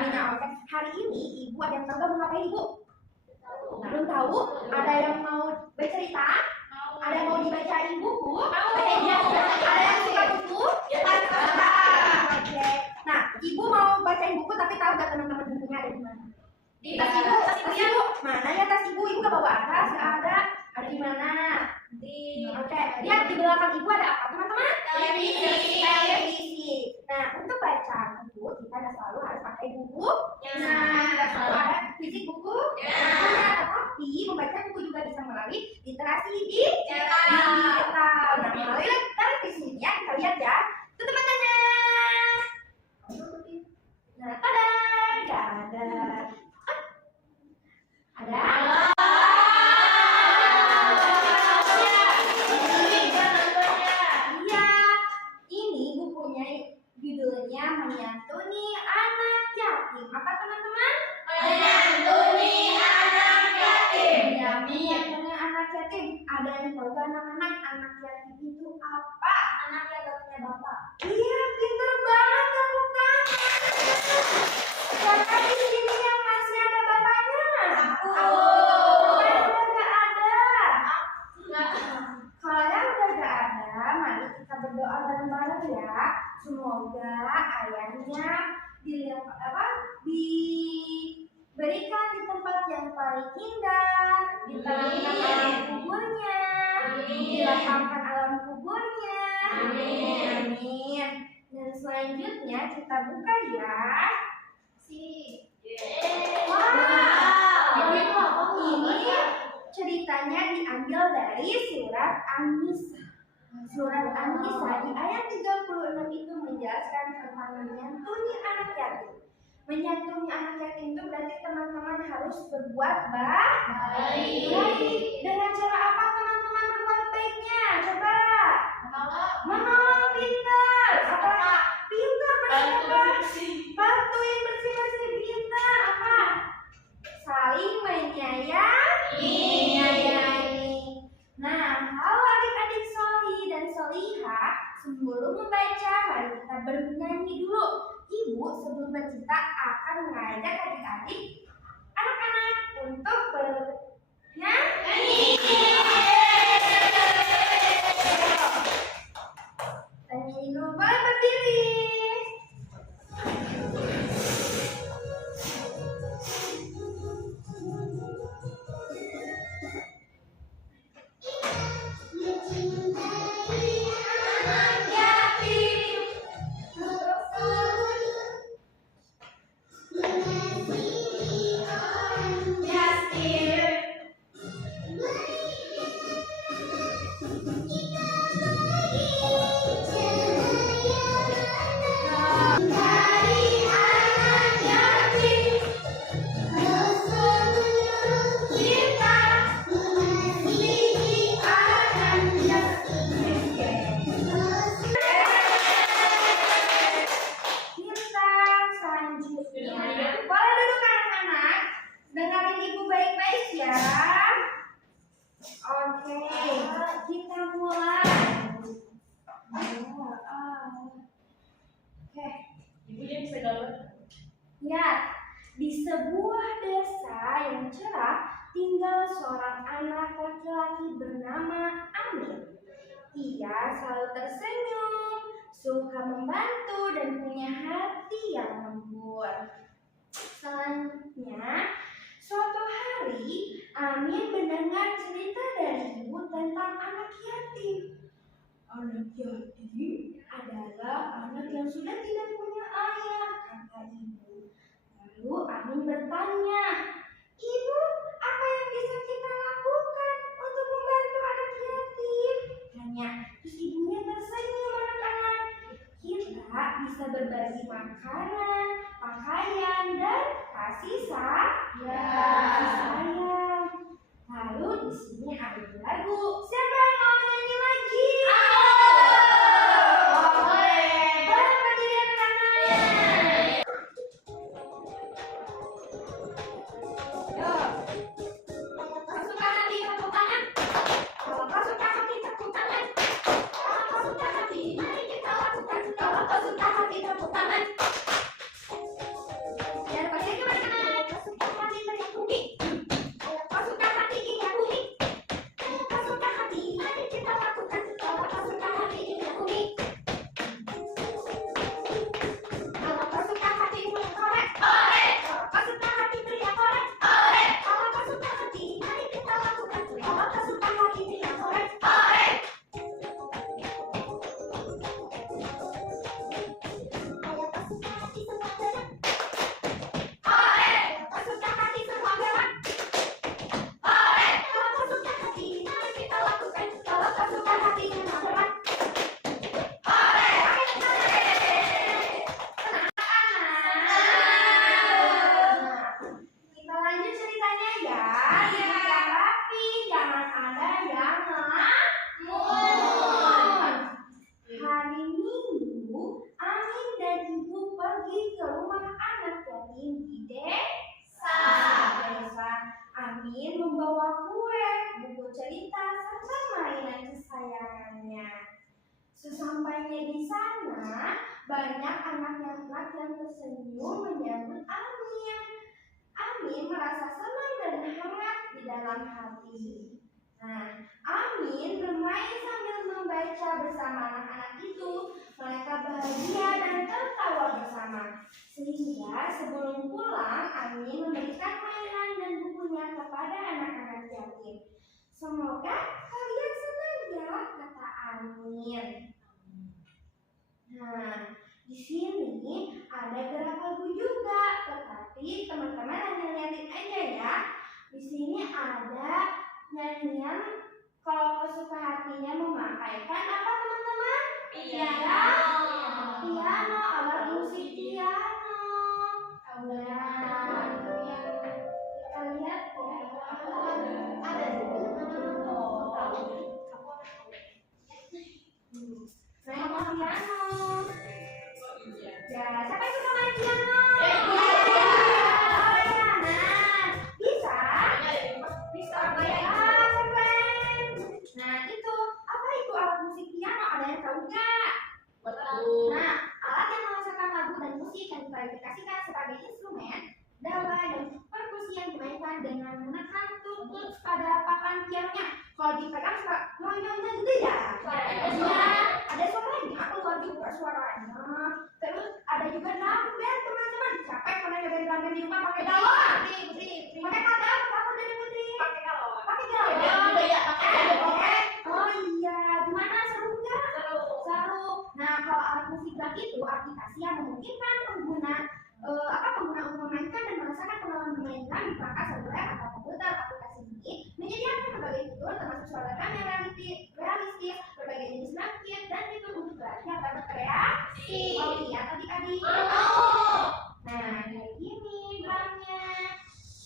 Aminah. Oke. Hari ini ibu ada yang tahu mau ngapain ibu? Belum tahu? Ada yang mau bercerita? Ada yang mau dibacain buku? Ada yang suka buku? Oke. Nah, ibu mau bacain buku tapi tahu gak teman-teman bukunya ada di mana? Di tas ibu. Tas ibu. Mana ya tas ibu? Ibu gak bawa tas? Gak ada. Ada di mana? Oke. Lihat di belakang ibu ada apa teman-teman? Televisi. Nah, untuk baca buku kita selalu harus pakai buku. Nah, selalu ada fisik buku. Tetapi membaca buku juga bisa melalui literasi digital. Nah, melalui televisi ya, kita lihat ya. Tutup matanya. Nah, tada, ada. Iya, ini bukunya judulnya Menyantuni Anak Yatim. Apa teman-teman? Menyantuni anak yatim. Menyantuni anak yatim. Ada yang tahu gak anak-anak anak yatim itu apa? Anak yang gak punya bapak. Iya, pintar banget tepuk tangan. Siapa di sini yang masih ada bapaknya? Aku. Yang udah gak ada. Enggak. Kalau yang udah gak ada, mari kita berdoa bareng-bareng ya. Semoga ayahnya diberikan di tempat yang paling indah, ditenangkan alam kuburnya, dilapangkan alam kuburnya. Amin. Dan selanjutnya kita buka ya. Wow. Ini ceritanya diambil dari surat An-Nisa. Surat An-Nisa di ayat 36 itu menjelaskan tentang menyantuni anak yatim. Menyantuni anak yatim itu berarti teman-teman harus berbuat baik. Dengan cara apa teman-teman berbuat baiknya? Coba. Menolong, pintar. Apa? Pintar bersih. Bantuin bersih-bersih, pintar. Apa? Saling menyayangi. Nah, halo adik-adik Soli dan Soliha, sebelum membaca, mari kita bernyanyi dulu. Ibu sebelum bercerita akan mengajak adik-adik anak-anak untuk bernyanyi. Nyanyi dulu, boleh berdiri. Lihat, di sebuah desa yang cerah tinggal seorang anak laki-laki bernama Amir. Ia selalu tersenyum, suka membantu dan punya hati yang lembut. Selanjutnya, suatu hari Amir mendengar cerita dari ibu tentang anak yatim. Anak yatim adalah anak yang sudah tidak punya ayah, kata ibu. Lalu Amin bertanya, "Ibu, apa yang bisa kita lakukan untuk membantu anak yatim?" Tanya. Terus ibunya tersenyum, anak-anak. Kita bisa berbagi makanan, pakaian, dan kasih sayang. Lalu di sini ada lagu. Siapa yang mau nyanyi lagi? Ya, sana banyak anak-anak yang tersenyum menyambut Amin. Amin merasa senang dan hangat di dalam hati. Nah, Amin bermain sambil membaca bersama anak-anak itu. Mereka bahagia dan tertawa bersama. Sehingga sebelum pulang, Amin memberikan mainan dan bukunya kepada anak-anak yatim. Semoga kalian senang ya, kata Amin. Nah, di sini ada gerak lagu juga, tetapi teman-teman hanya lihatin aja ya. Di sini ada nyanyian kalau kesuka hatinya memakaikan apa teman-teman? Piano. Piano, alat musik piano. Nah, kita lihat ya. Ada main piano. Ya, siapa yang suka main piano? Nah, itu apa itu alat musik piano? Ada yang tahu nggak? Nah, alat yang menghasilkan lagu dan musik yang diklasifikasikan sebagai instrumen, daba dan perkusi yang dimainkan dengan menekan tutut pada papan pianonya. Kalau dipegang suka nyonya gitu ya. Ada suara lagi, aku luar juga suaranya. Terus ada juga drum band teman-teman. Siapa yang pernah nyobain drum band di rumah pakai galon? Pakai galon, kamu dari Putri? Pakai galon. Pakai galon. Oke. Oh iya, gimana seru nggak? Seru. Nah, kalau alat musik drum itu aplikasi yang memungkinkan pengguna pengguna umum memainkan dan merasakan pengalaman bermain drum di perangkat seluler atau komputer. Aplikasi ini menyediakan berbagai fitur termasuk suara drum yang realistis, berbagai jenis drum kit dan fitur untuk berlatih atau berkreasi. Mau lihat adik-adik? Nah, kayak gini drumnya.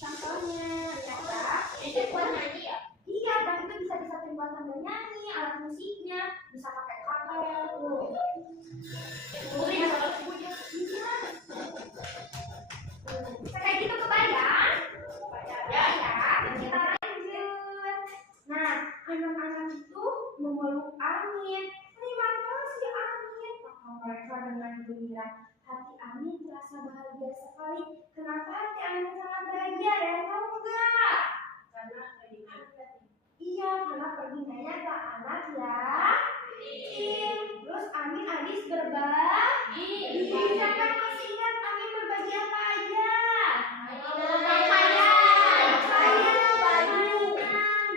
Contohnya, lihat ya. Itu buat nyanyi ya? Iya, drum itu bisa dibuat sambil nyanyi, alat musiknya bisa pakai kabel tuh. Kayak gitu kebayang? Ya, kita lanjut. Nah, anak-anak itu memeluk Amin. Terima kasih Amin, kata mereka dengan gembira. Hati Amin terasa bahagia sekali. Kenapa hati Amin sangat bahagia? Dan tahu nggak? Iya, karena perginya ke anak yatim. Terus Amin habis berbagi. Siapa yang masih ingat Amin berbagi apa aja?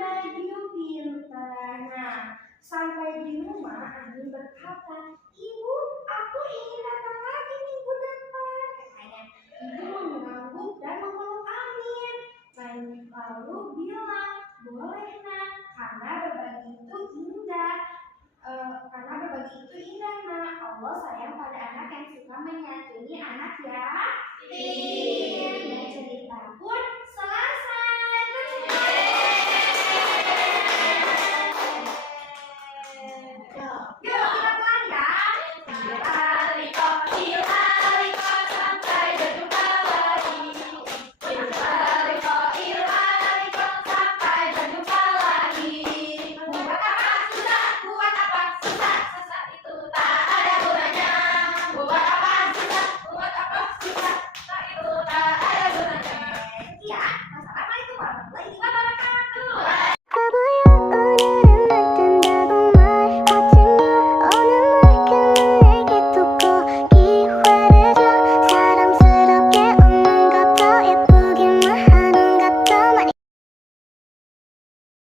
Baju pintar. Nah, sampai di rumah Amin berkata, Ibu, aku ingin datang lagi minggu depan. Katanya, Ibu mengangguk dan memeluk Amin. Lalu bilang, boleh nak, karena berbagi itu indah. Nak. Allah sayang pada anak yang suka menyantuni anak yatim.